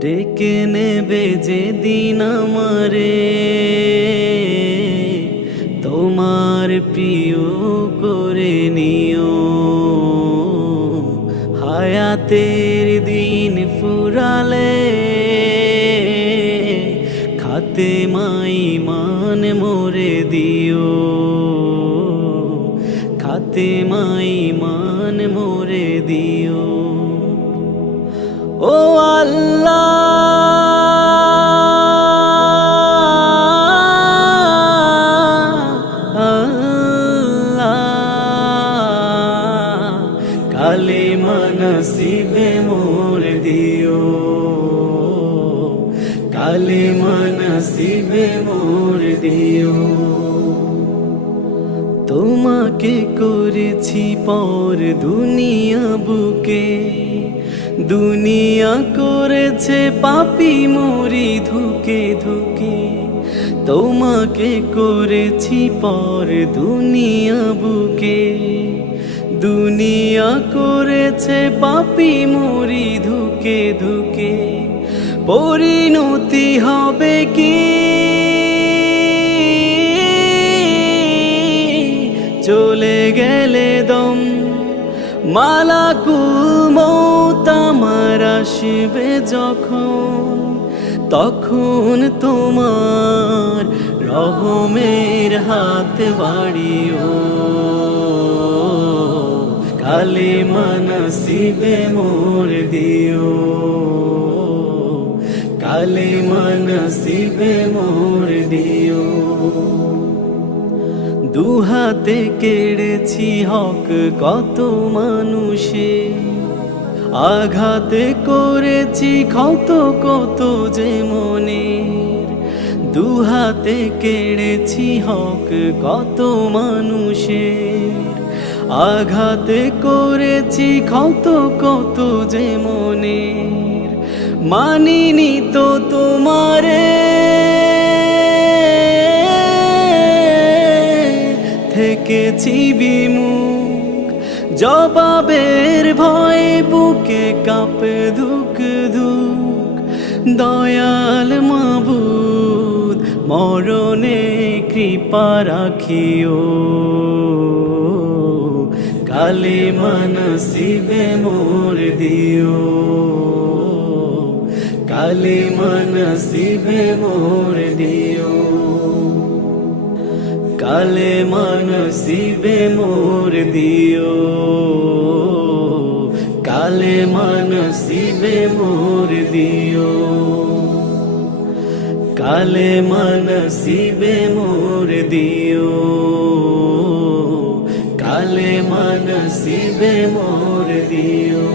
ডেকে নেবে যেদিন আমারে তোমার প্রিয় করে নিও। হায়াতের দিন ফুরালে খাতে মাই মান মোরে দিও। খাতে মাই মান মোরে দিও। ও আল্লাহ, কালিমা নসিবে মোর দিও। কালিমা নসিবে মোর দিও। তোমাকে করেছি পর দুনিয়া বুকে, দুনিয়া করেছে পাপী মরি ধুকে ধুকে। তোমাকে করেছি পর দুনিয়া বুকে, দুনিয়া করেছে পাপী মরি ধুকে ধুকে। পরিণতি হবে কি চলে গেলে দম, মালাকুল মউত আমার আসবে যখন, তখন তোমার রহমের হাত বাড়িও। কালিমা নসিবে মোর দিও। কালিমা নসিবে মোর দিও। দুহাতে কেড়েছি হক কত মানুষে, আঘাতে করেছি ক্ষত কত যে মনের। দুহাতে কেড়েছি হক কত মানুষের, আঘাতে করেছি ক্ষত কত যে মনের। মানিনি তো তোমারে, থেকেছি বিমুখ, জবাবের ভয়ে বুকে কাঁপে ধুক ধুক। দয়াল মাবুদ মরণে কৃপা রাখিও। কালিমা নসিবে মোর দিও। কালিমা নসিবে মোর দিও। কালিমা নসিবে মোর দিও। কালিমা নসিবে মোর দিও। কালিমা নসিবে মোর দিও। কালিমা নসিবে মোর দিও।